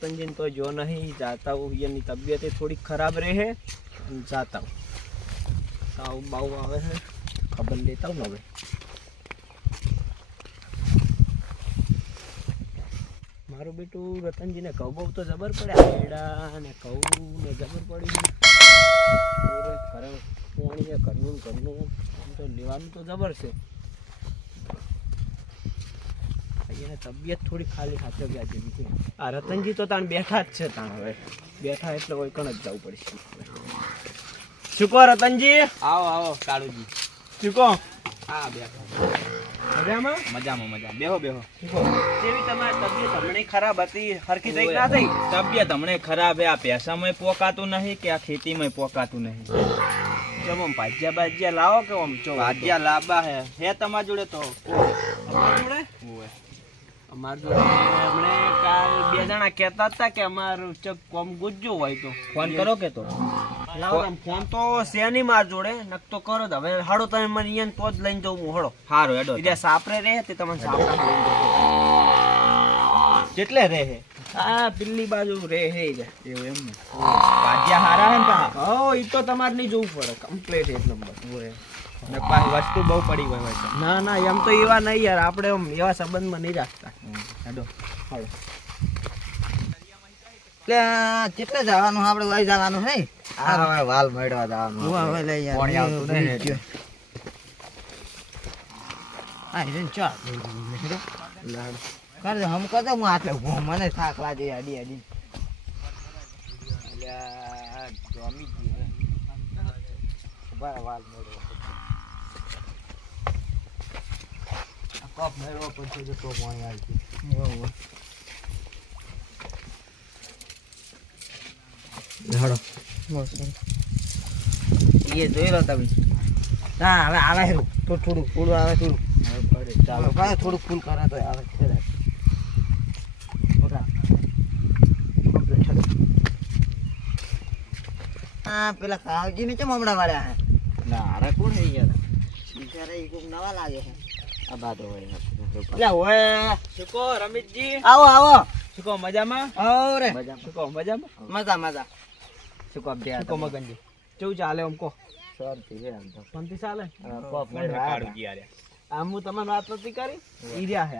રતનજીને તો જો નહીં, જાતા હું એની તબિયત થોડીક ખરાબ રહે જાતા હું સાવ બાવ આવે છે ખબર લેતા હું હવે. મારું બેટું રતનજીને કહું બહુ તો જબર પડે આયડા ને કહું ને જબર પડી પૂરે ઘરે પોણી ઘરનું ઘરનું તો લેવાનું તો જબર છે. એને તબિયત થોડી ખાલી ખાચવ્યા જેવી છે આ રતનજી તો તાણ બેઠા જ છે તાણ હવે. બેઠા એટલે કોઈ કણ જ જવું પડશે. શું કહો રતનજી? આવો આવો કાળુજી. શું કહો? હા બેહો મજામાં? મજામાં મજા બેહો બેહો. કેવી તમારી તબિયત? હમણાં ખરાબ હતી હરખી થઈ ના થઈ? તબિયત હમણે ખરાબ હે. આ પૈસામાં પોકાતું નહીં કે આ ખેતીમાં પોકાતું નહીં? જમ આમ ભાજ્યા ભાજ્યા લાવો કે આમ? જો ભાજ્યા લાંબા હે. હે તમારા જોડે તો? જોડે? અમાર જોડે હમણે કાલ બે જણા કહેતા હતા કે અમારું ચક કોમ ગુજ્જુ હોય તો. ફોન કરો કે તો? ફોન તો છે નહીં માર જોડે નક તો કરો જ. હવે હાડો તમે મને અહીંયા તો જ લઈને જવું હું હળો હારો હેડો બીજા સાપરે રહે તે તમને સાપરા કેટલે રહે હા? દિલ્હી બાજુ રહે હે એવું એમ ને? ભાજ્યા હારા હે ને પા હો ઈ તો તમારે નહીં જોવું પડે. કમ્પ્લીટ એક નંબર. વસ્તુ બહુ પડી ગઈ હોય ના ના એમ તો એવા નહીં યાર આપણે એમ એવા સંબંધમાં નહીં રાખતા. હેડો હાલો. એટલે કેટલે જવાનું આપણે વહી જવાનું હે હા હવે વાલ મળવા જવાનું હું હવે લઈ યાર પાણી આવતું નહીં ને હિરેન ચા કરજો હમ કરજો હું આટલે ઊભો. મને થાક લાગે અડી અડી. કપ મેળવો પછી તો તો મોય આવી એ જોઈ લો તમે ના હવે આવે છે થોડું થોડું ફૂલ આવે થોડું ચાલો કાંઈ થોડું ફૂલ કરે તો આવે છે બગા. Complete છે. હા પેલા કાવજી ને કેમ હમણાં વાળ્યા હે ના અરે કોણ હે યાર બિચારા ઈ કોક નવા લાગે છે આ બાતો હોય એટલે હોય શું કહો રમેશજી આવો આવો. શું મજામાં? આવો રે. શું મજામાં? મજા મજા. શું કપ દે મગનજી. કેવું ચાલે આમ કહો? સરથી હે આમ તો. શાંતિ ચાલે? કપ મેળવા ગયા રે. આમ હું તમને વાત નથી કરી? ઈર્યા હે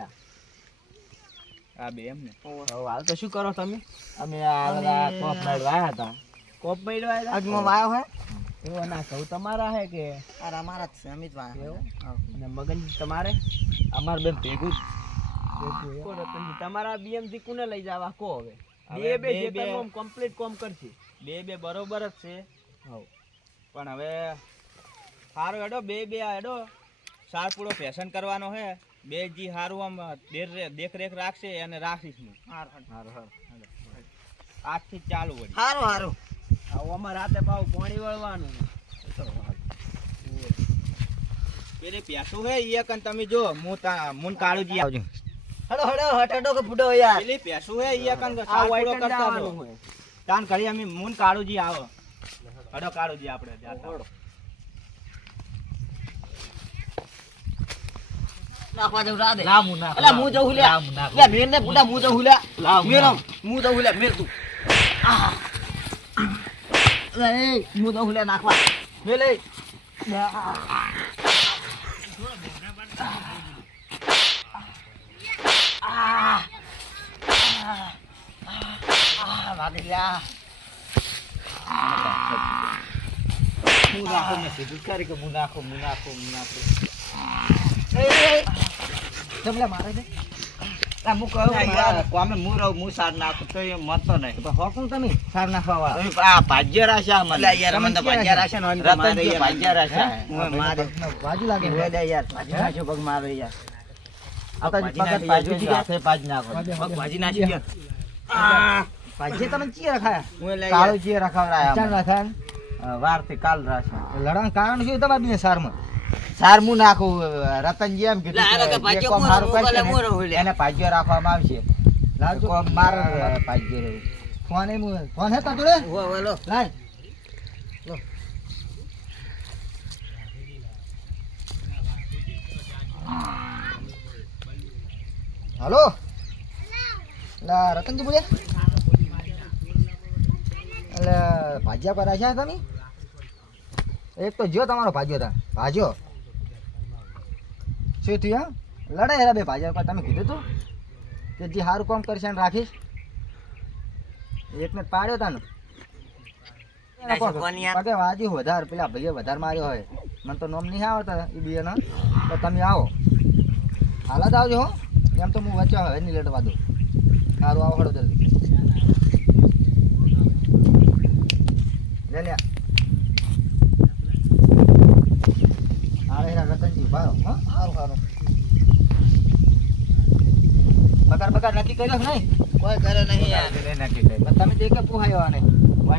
આ. બે એમ ને હવે હાલ તો શું કરો તમે? અમે આ કોપ કપ મેળવા હતા. કોપ મેળવા આવ્યા? અજમો વાયો હે? એવો ના કહું. તમારા હે કે? અરે અમારા જ છે અમિત ભાઈ અને મગન તમારે? અમાર બેન ભેગું કો તમારા બીએમજી કોને લઈ જવા? કો હવે? બે બે જે તમે કમ્પ્લીટ કોમ કરશે. બે બે બરોબર જ છે. હવ. પણ હવે સારું હેડો બે બે આ હેડો. સાર પૂરો ફેશન કરવાનો હે. બે જી સારું આમ દેર દેખરેખ રાખશે અને રાખીશ હું. હારું આજથી જ ચાલુ વળી સારું હારું. અમારે રાતે પાવ પાણી વળવાનું. પેલી પ્યાસું હે ઈ કન તમે જો હું તા મુન કાળુજી આવજો. હડો હડો હટડો કે ફૂટો યાર. પેલી પ્યાસું હે ઈ કન આ વાઈટન કરતા જવાનું તાન કરી અમે મુન કાળુજી આવો. હડો કાળુજી આપણે જાતા. નાખવા જવું રાધે લાવ મું નાખ અલા હું જઉં લ્યા. લ્યા મેર ને બુડા હું જઉં લ્યા. લાવ મેર આમ, હું જઉં લ્યા મેર તું. આહ. એ હું જઉં લ્યા નાખવા મેલ એ આહ. આહ. આહ, વાગે લ્યા. હું નાખું કીધું ખરી કે હું નાખું હું નાખું હું નાખું. જમલા મારે છે હું કહું કે યાર મારે- કોમે હું રહું હું સાર નાખું તો એ મરતો નહીં તો હોકું તમે સાર નાખવા આ ભાગ્ય રાશા મને યાર, મને તો ભાગ્ય રાશા નો રતન મારે ભાગ્ય રાશા હે? હે. ઓય મારે. બાજુ લાગે ઓય દે યાર, ભાજી નાખ્યો પગ મારે યાર. આ પગજ- ભાજી પગજ નાખી ભાજી દેજો, ગયા. હાથે ભાજી નાખો. પગ ભાજી નાખી. આ, તમે ચીએ રખાયા? હું લે કાળું. ચીએ ચાલ. વારથી કાલ રાશા લડાણ કારણ શું તમારે બે સારમાં સાર હું નાખું રતનજી એમ કીધું. એને ભાજીઓ રાખવામાં આવશે. માર ભાજીઓ રહ્યું. ફોન એમ ફોન હે તાર જોડે. લાય. હાલો? લા રતનજી બોલે? એટલે ભાજ્યા પર રાખ્યા તમે? એક તો જો તમારો ભાજ્યો તા. ભાજ્યો. શું થયું લડાઈ હેરા બે ભાઈ પર તમે કીધું તું? કે જે સારું કામ કરશે એને રાખીશ? એકને પાડ્યો તાનું. પગે વાજી વધારે પેલા ભાઈએ વધારે માર્યો હોય. મને તો નોમ નહીં આવડતા એ બે ના તો તમે આવો. હાલત આવજો હો. એમ તો હું વચ્ચે હવે નહીં લેટવા દઉં. સારું આવો હળો જલ્દી. લે લે હારે હેરા રતનજી ભારો હા સારું સારું પગાર પગાર નક્કી કર્યો નહીં? કોઈ કરે નહીં યાર. પણ તમે તે કે પુહાયો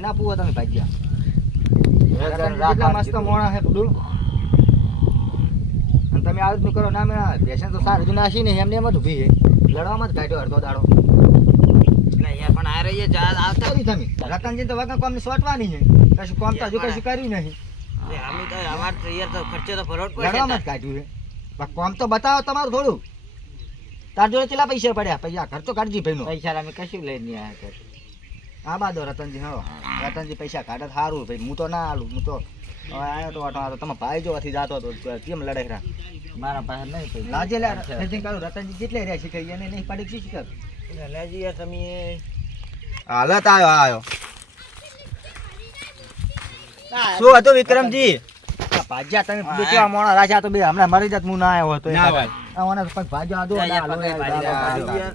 ના પુહો તમે ભાગ્યા? મસ્ત મોણા હે બધું. અને તમે આ રીતનું કરો ના મેળા બેસન તો સારું જ નાસી ને એમને એમ જ ઊભી છે. લડવામાં જ કાઢ્યો અડધો દાડો. પણ આ રહીએ આવતા. તમે. રતનજી તો વગર કોમની સોટવાની છે. કશું કોમ તો હજુ કશું કર્યું નહીં. અરે તો અમાર તો યાર તો ખર્ચો તો ભરવો જ લડવામાં જ કાઢ્યું છે કોમ તો બતાવો તમારું થોડું. તાર જોડે કેટલા પૈસા પડ્યા? પૈસા ખર્ચો કાઢજી ભાઈનો. પૈસા અમે કશું લઈને નહીં આવ્યા આ બાદો રતનજી હા. રતનજી પૈસા કાઢે તો સારું ભાઈ. હું તો ના હાલું. હું તો આયો તો તમે ભાઈ જોવાથી જાતો તો કેમ લડે ખરા? મારા પાસે નહીં લાજે લે. રતનજી જેટલે રહ્યા છે એને નહીં? પડી શી કર લેજી તમે હાલત આવ્યો આવ્યો શું હતું વિક્રમજી? ભાજ્યા તમે કેવા મોણા રાજા તો બે હમણાં મરી જાત હું ના આવ્યો હતો. ના હોય. પણ ભાજ્યા ભાજ્યા, ભાજ્યા. યાર.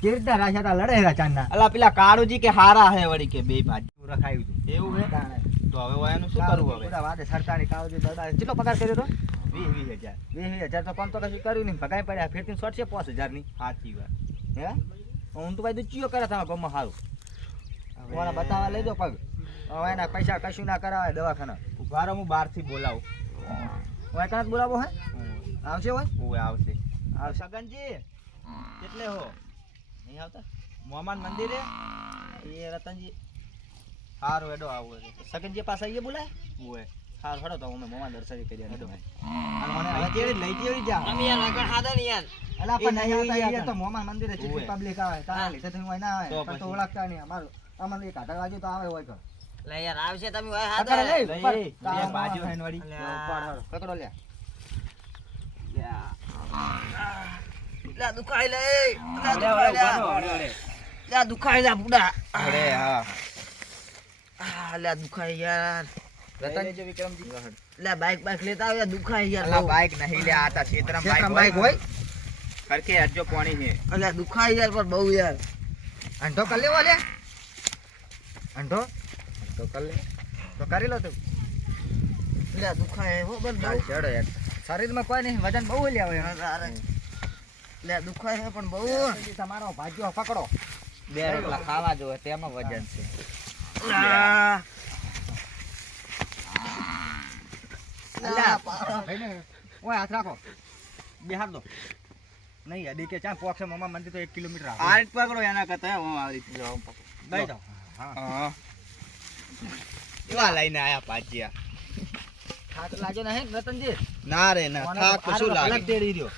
કેવી રીતના રાજા તા લડે ચાંદના? અલા પેલા કાળુજી કે હારા હે વળી કે બે ભાજી રખાયું એવું હે? તો હવે એનું શું કરવું હવે? બધા વાદે સરકારી કાળુજી દાદા કેટલો પગાર કર્યો તો? વીસ વીસ હજાર. વીસ વીસ હજાર તો કામ તો કશું કર્યું નહીં. ભગાઈ પડ્યા. ફેરથી શોર્ટ છે પાંચ હજારની સાચી વાત. હે? હું તો ભાઈ દુચીઓ કરે તમે ગમ સારું મારા બતાવવા લઈ દો પગ. હવે એના પૈસા કશું ના કરાવે દવાખાના. ઉભારો હું બહારથી બોલાવું. હવે કાંત બોલાવો હે? આવશે હોય? ઓય આવશે. આવ સગનજી. કેટલે હો? નહીં આવતા? મોમાન મંદિરે? એ રતનજી. સારું એડો આવો છે સગનજી પાસે આવીએ બોલાય? ઓય સારું હડો તો અમે મોમાન દર્શન કરી. અને મને હવે કેવી લઈ કેવી જા? અમે યાર આગળ ને યાર. અલા પણ નહીં નહીં આવતા આવતા તો મોમાં મંદિરે. પબ્લિક આવે. તારા લીધે હોય ના આવે. તો. ઓળખતા નહીં. અમારું અમને એક આટા વાગ્યું તો આવે હોય તો લે યાર આવશે તમે હોય પકડો હાથે. લે, ઉપર. લઈ, તારા બે બાજુ મોમાં. હેન વળી. અલ્યા. ઉપર હાલો, પકડો લે. લે દુખાય લે. લે ઓલે, દુખાય ઓલે, ઊભા રહો, લે. ઓલે, ઓલે. લે દુખાય લે બુડા. અરે હા. આ લે દુખાય યાર. રતન વિક્રમજી. લે બાઈક બાઈક લેતા આવ્યા દુખાય યાર બાઈક નહીં લે આતા તા ક્ષેત્રમાં ક્ષેત્રમાં બાઈક બાઈક હોય. કરકે હજો પાણી છે. અલ્યા દુખાય યાર પણ બહુ યાર. અંઢો કર લેવો લે. અંધો તો કર લે. તો કરી લો તું. લે દુખાય હો બસ બહુ. છેડો યાર. શરીરમાં કોઈ નહીં વજન બહુ લે આવે અરે, અરે. લે દુખાય છે પણ બહુ. તમારો ભાગ્યો પકડો. બે રોટલા ખાવા જોવે તેમાં વજન છે. ઓય હાથ રાખો. બિહાર દો. નહીં અડી કે ચા પોક્ષ મમા મંદિર તો એક કિલોમીટર આ રીત પકડો એના કરતા હું આ રીતે. જાઉં પકડો દઈ દો હા. હા લઈને આયા પાછિયા થાક લાગ્યો નહીં રતનજી? ના રે ના થાક તો કશું અલગ તેડી રહ્યો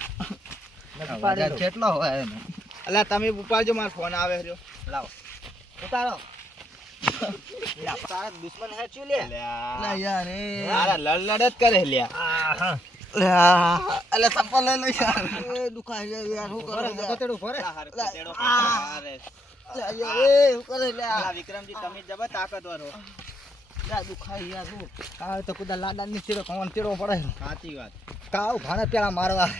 નથી કેટલો હોય એનો? અલા તમે ઉપાડજો મારો ફોન આવે રહ્યો. લાવો. ઉતારો. તારા દુશ્મન હે ચુ લે યાર એ. લડ લડ જ કરે લ્યા. અલે સંપલ લઈ લઈ યાર. એ દુખાય છે યાર હું કરે મોટો તેડો ઊભો રે. અલા, હારું અરે. લે યાર એ હું કરે લે? વિક્રમજી તમે જબર તાકાતવર. હો લે દુખાય યાર હું કાવ તો કુદા લાડા ની ચીડો કોણ ચીડો પડે સાચી વાત. કાવ ભાણે પેલા મારવા?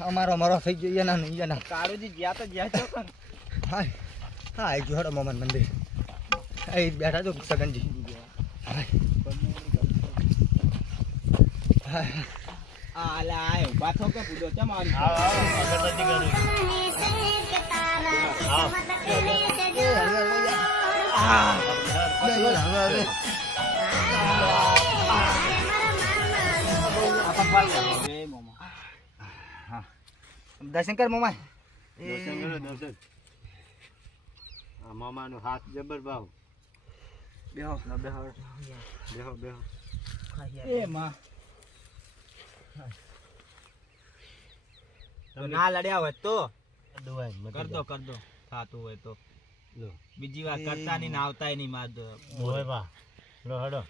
અમારો મરો થઈ ગયો એના ને એના. કાળુજી જ્યાં તો જ્યાં છો પણ. હાય હા એ ગયો હડો મોમન મંદિર. અહીં બેઠા છો સગનજી. હાય. હાય. આ અલા આયો ઊભા થો કે બુડો ચમ આવી એ મોમા દર્શન કર મોમાય દર્શન કરો દર્શન. મામાનો હાથ જબર ભાવ બેહો બેહો. બેહો બેહો. એ માં. ના લડ્યા હોય તો? કર દો કર દો. થાતું હોય તો. બીજી વાર કરતા નહીં આવતા નહીં માર બા. લો હડો.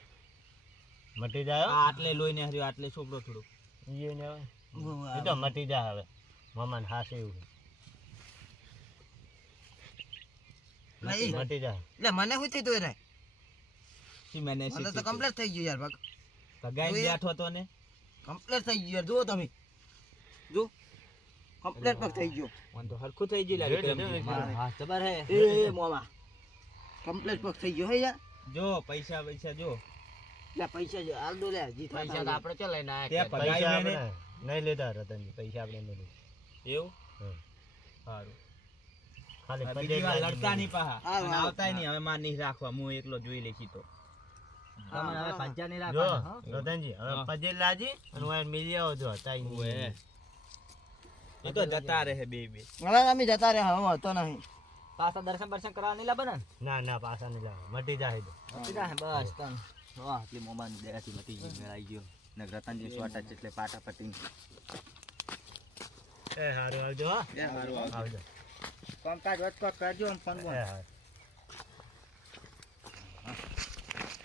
મટી જાય આ આટલે લોહીને હર્યો આટલે છોકરો થોડો. ઈ ને હવે. એ તો મટી જાય હવે. મામાને હાસે એવું. મટી જાય એટલે મને શું થયું તું મને મને તો કમ્પ્લીટ થઈ ગયું યાર ભાગ. ભગાઈ બેઠો તો ને? કમ્પ્લીટ થઈ ગયો યાર જુઓ તમે. જો કમ્પ્લીટ પગ થઈ ગયો. મને તો હરખું થઈ ગયું લાગે હા જબર હે એ મોમા. કમ્પ્લીટ પગ થઈ ગયો હે યાર. જો પૈસા પૈસા જો. લે પૈસા જો હાલ દો લે જી પૈસા તો આપણે ચલાઈ ના ત્યાં પૈસા આપણે નહીં લીધા રતનજી પૈસા આપણે નહીં એવું? હમ. સારું ખાલી લડતા નહીં પાહા. હા, અને નહીં હવે માર નહીં રાખવા હું એકલો જોઈ લેખી તો. તમને હવે પંચા નહીં જો રાખવાના હવે પજે લાજી અને હું મિલી આવો જો તાઈ એ. તો જતા રહે બે બે. હવે અમે જતા રહ્યા હવે હતો નહીં. પાછા દર્શન દર્શન કરવા નહીં લાવે ને? ના ના પાછા નહીં લાવે મટી જાય તો. બસ તન વાહ આટલી મોબાઈલ દેરાથી મટી ગઈ મેળાઈ ગયો. ને રતનજી સ્વાટા છે એટલે પાટા પટી એ હારું આવજો હો. આવજો. કામકાજ વચકોટ કરજો ફોન એ હારું.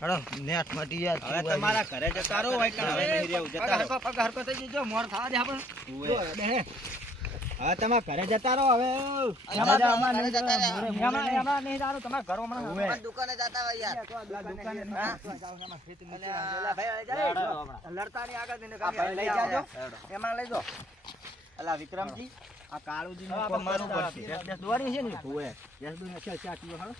હડો નેટ મટી યાર હવે તમારા ઘરે જતા રહો ભાઈ હવે નહીં રહેવું જતા હરકો પગ હરકો થઈ જજો મોર થવા દે આપણે. હવે તમારા ઘરે જતા રહો હવે. દુકાને જતા હોય યાર. લડતા ની આગળ જઈને કામ લઈ જાજો. એમાં લઈ જો. અલા વિક્રમજી આ કાળુજી નું મસ્ત પડશે. દોરી છે ને? દસ દોરી છે ચાર કિલો હાલો